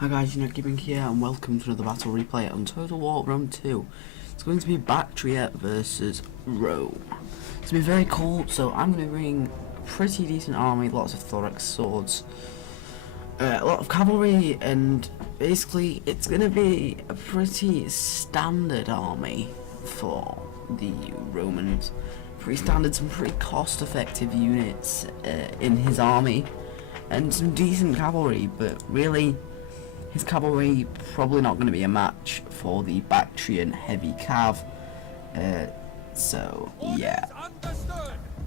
Hi guys, Giving here and welcome to another battle replay on Total War Rome 2. It's going to be Baktria versus Rome. It's going to be very cool, so I'm going to bring a pretty decent army, lots of thorax swords, a lot of cavalry, and basically it's going to be a pretty standard army for the Romans. Pretty standard, some pretty cost effective units in his army, and some decent cavalry, but really his cavalry probably not going to be a match for the Bactrian heavy cav. So yeah,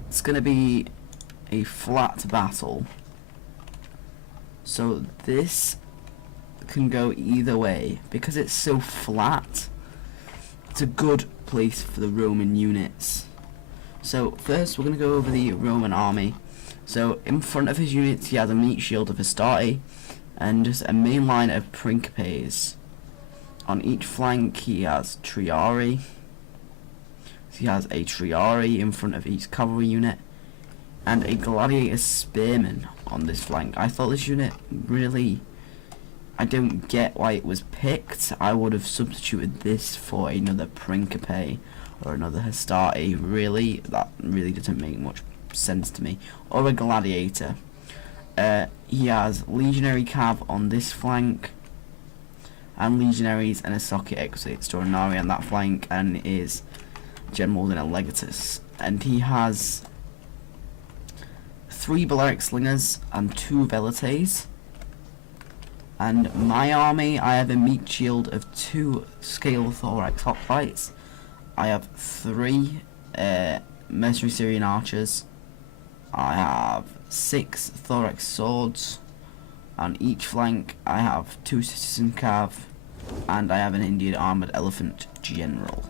it's going to be a flat battle. So this can go either way because it's so flat. It's a good place for the Roman units. So first we're going to go over the Roman army. So in front of his units he has a meat shield of Astarte and just a main line of Principes. On each flank he has Triarii. So he has a Triarii in front of each cavalry unit and a gladiator spearman on this flank. I thought this unit really, I don't get why it was picked. I would have substituted this for another Principe or another Hastati. Really, that really doesn't make much sense to me. Or a gladiator. He has legionary cav on this flank and legionaries and a socket extraordinary on that flank, and is generals and a legatus. And he has 3 balearic slingers and 2 velites. And my army, I have a meat shield of 2 scale thorax hoplites. I have 3 mercenary Syrian archers. I have 6 thorax swords. On each flank I have 2 citizen cav, and I have an Indian armoured elephant general.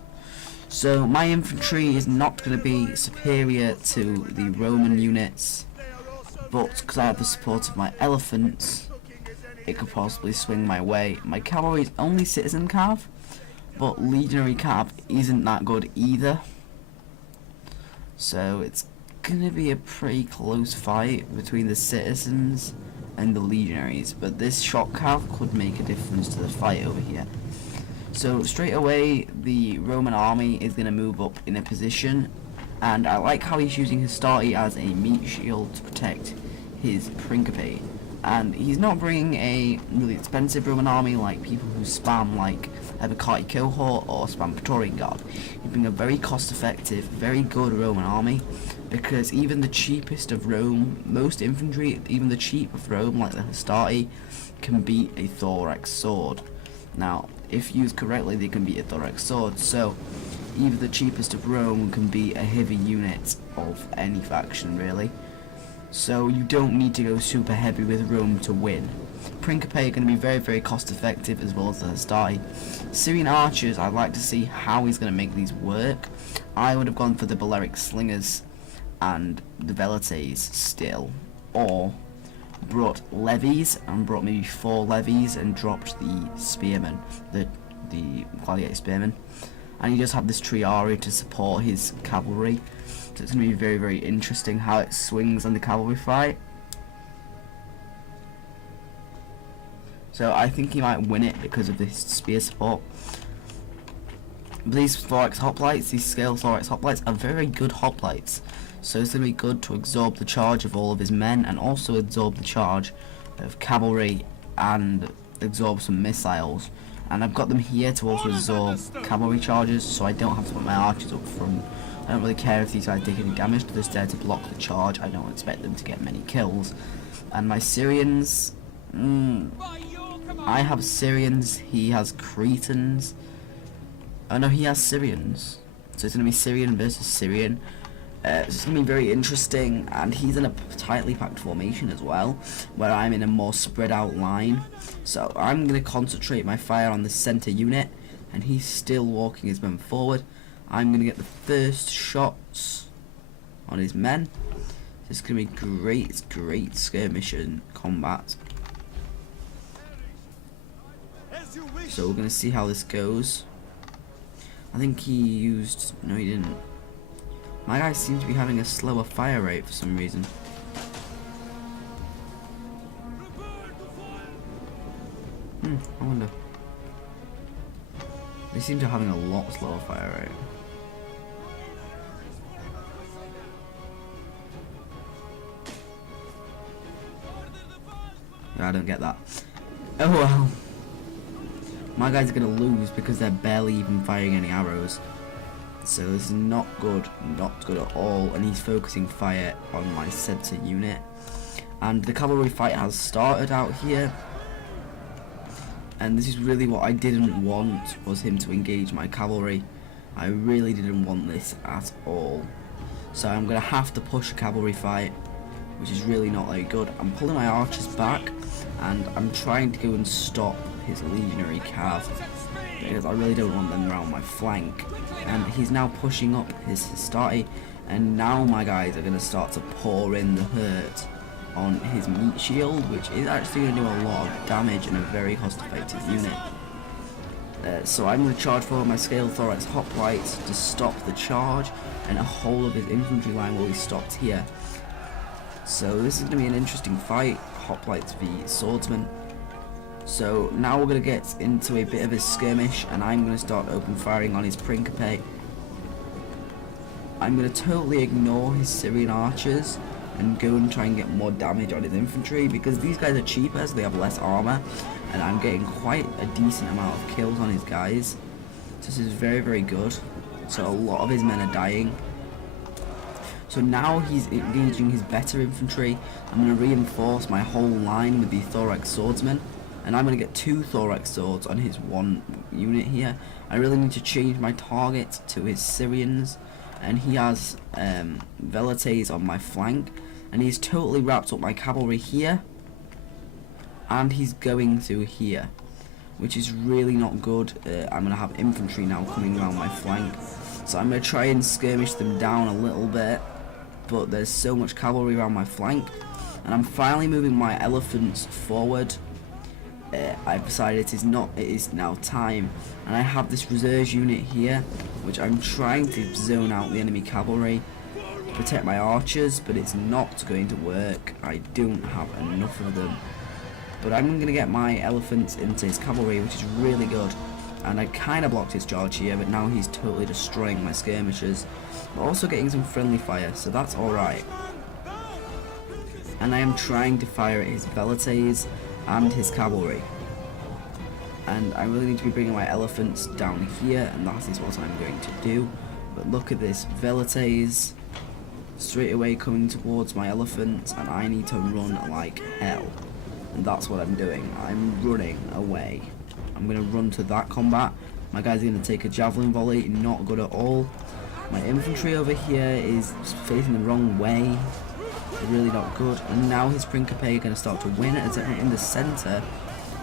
So my infantry is not going to be superior to the Roman units, but because I have the support of my elephants, it could possibly swing my way. My cavalry is only citizen cav, but legionary cav isn't that good either. So it's gonna be a pretty close fight between the citizens and the legionaries, but this shock cav could make a difference to the fight over here. So straight away the Roman army is gonna move up in a position, and I like how he's using Hastati as a meat shield to protect his Principe. And he's not bringing a really expensive Roman army like people who spam like Evocati cohort or spam Praetorian Guard. He's bringing a very cost effective, very good Roman army, because even the cheapest of Rome, most infantry, even the cheap of Rome like the Hastati, can beat a thorax sword. Now if used correctly they can beat a thorax sword, so even the cheapest of Rome can beat a heavy unit of any faction really. So you don't need to go super heavy with Rome to win. Principe are going to be very, very cost effective, as well as the Hastati. Syrian archers, I'd like to see how he's going to make these work. I would have gone for the balearic slingers and the velites still, or brought levies and brought maybe 4 levies and dropped the spearmen, the gladiator spearmen. And he does have this Triarii to support his cavalry. So it's going to be very, very interesting how it swings on the cavalry fight. So I think he might win it because of this spear support. But these thorax hoplites, these scale thorax hoplites, are very good hoplites. So it's going to be good to absorb the charge of all of his men, and also absorb the charge of cavalry and absorb some missiles. And I've got them here to also absorb cavalry charges, so I don't have to put my archers up front. I don't really care if these guys take any damage, they're just there to block the charge. I don't expect them to get many kills. And my Syrians, I have Syrians, he has Cretans. Oh no, he has Syrians. So it's going to be Syrian versus Syrian. It's going to be very interesting, and he's in a tightly packed formation as well, where I'm in a more spread out line. So I'm going to concentrate my fire on the centre unit, and he's still walking his men forward. I'm going to get the first shots on his men. This is going to be great skirmish and combat. So we're going to see how this goes. I think he used, no he didn't. My guy seems to be having a slower fire rate for some reason. I wonder. They seem to be having a lot slower fire rate. Yeah, I don't get that. Oh well. My guys are going to lose because they're barely even firing any arrows. So this is not good at all, and he's focusing fire on my center unit. And the cavalry fight has started out here. And this is really what I didn't want, was him to engage my cavalry. I really didn't want this at all. So I'm going to have to push a cavalry fight, which is really not very good. I'm pulling my archers back, and I'm trying to go and stop his legionary cav, because I really don't want them around my flank. And he's now pushing up his hastati, and now my guys are going to start to pour in the hurt on his meat shield, which is actually going to do a lot of damage in a very cost-effective unit. So I'm going to charge forward my scaled thorax hoplites to stop the charge, and a whole of his infantry line will be stopped here. So this is going to be an interesting fight, hoplites v swordsmen. So now we're going to get into a bit of a skirmish, and I'm going to start open firing on his Principe. I'm going to totally ignore his Syrian archers and go and try and get more damage on his infantry, because these guys are cheaper, so they have less armor, and I'm getting quite a decent amount of kills on his guys. So this is very, very good. So a lot of his men are dying. So now he's engaging his better infantry. I'm going to reinforce my whole line with the thorax swordsmen, and I'm going to get 2 thorax swords on his 1 unit here. I really need to change my target to his Syrians, and he has velites on my flank, and he's totally wrapped up my cavalry here, and he's going through here, which is really not good. I'm going to have infantry now coming around my flank, so I'm going to try and skirmish them down a little bit, but there's so much cavalry around my flank, and I'm finally moving my elephants forward. I've decided it is now time, and I have this reserve unit here, which I'm trying to zone out the enemy cavalry to protect my archers, but it's not going to work. I don't have enough of them. But I'm going to get my elephants into his cavalry, which is really good. And I kind of blocked his charge here, but now he's totally destroying my skirmishers. But also getting some friendly fire, so that's alright. And I am trying to fire at his velites and his cavalry, and I really need to be bringing my elephants down here, and that is what I'm going to do. But look at this, velites straight away coming towards my elephants, and I need to run like hell, and that's what I'm doing. I'm running away. I'm going to run to that combat. My guy's going to take a javelin volley, not good at all. My infantry over here is facing the wrong way, really not good, and now his Principe are going to start to win. As in the centre,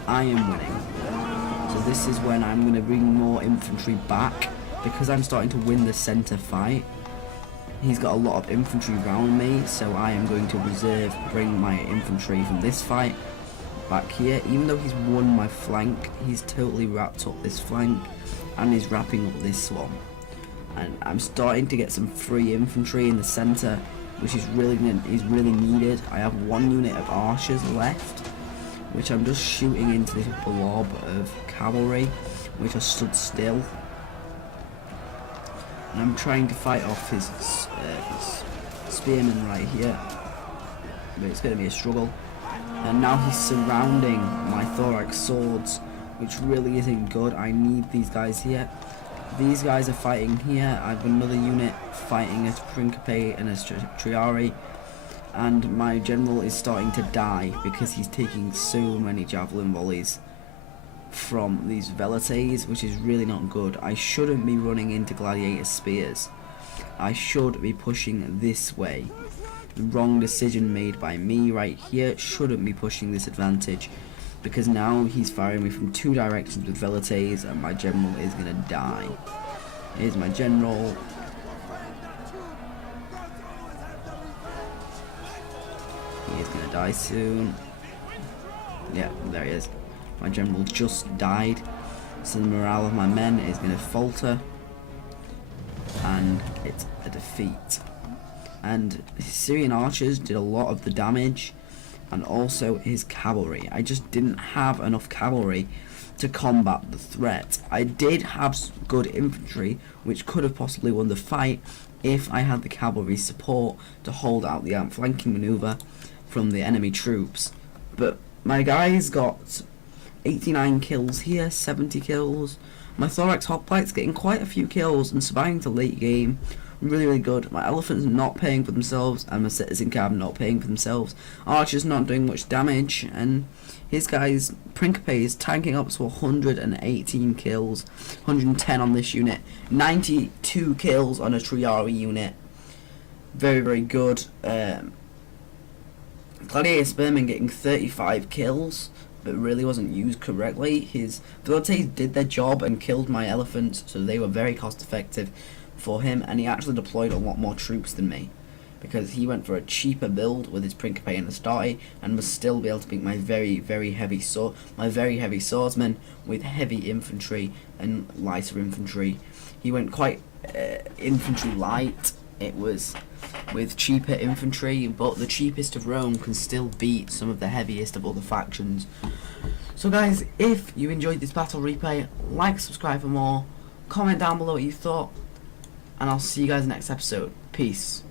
I am winning. So this is when I'm going to bring more infantry back, because I'm starting to win the centre fight. He's got a lot of infantry around me, so I am going to bring my infantry from this fight back here. Even though he's won my flank, he's totally wrapped up this flank, and he's wrapping up this one. And I'm starting to get some free infantry in the centre, which is really needed. I have 1 unit of archers left, which I'm just shooting into this blob of cavalry, which are stood still. And I'm trying to fight off his spearmen right here, but it's going to be a struggle. And now he's surrounding my thorax swords, which really isn't good. I need these guys here. These guys are fighting here. I have another unit fighting a Principe and a Triari, and my general is starting to die because he's taking so many javelin volleys from these velites, which is really not good. I shouldn't be running into gladiator spears. I should be pushing this way. The wrong decision made by me right here. Shouldn't be pushing this advantage, because now he's firing me from 2 directions with velites, and my general is going to die. Here's my general. He is going to die soon. Yeah, there he is. My general just died, so the morale of my men is going to falter, and it's a defeat. And Syrian archers did a lot of the damage, and also his cavalry. I just didn't have enough cavalry to combat the threat. I did have good infantry, which could have possibly won the fight if I had the cavalry support to hold out the outflanking maneuver from the enemy troops. But my guys got 89 kills here, 70 kills. My Thorax Hoplites getting quite a few kills and surviving to late game. Really good. My Elephants not paying for themselves, and my Citizen Cab not paying for themselves. Archer's not doing much damage, and his guys, Principe, is tanking up to 118 kills, 110 on this unit, 92 kills on a Triari unit. Very good. Gladiator Spearman getting 35 kills, but really wasn't used correctly. His Velites did their job and killed my elephants, so they were very cost effective for him, and he actually deployed a lot more troops than me, because he went for a cheaper build with his Principe and Astarte, and was still be able to beat my very heavy swordsman with heavy infantry and lighter infantry. He went quite infantry light. It was with cheaper infantry, but the cheapest of Rome can still beat some of the heaviest of other factions. So guys, if you enjoyed this battle replay, like, subscribe for more, comment down below what you thought, and I'll see you guys next episode. Peace.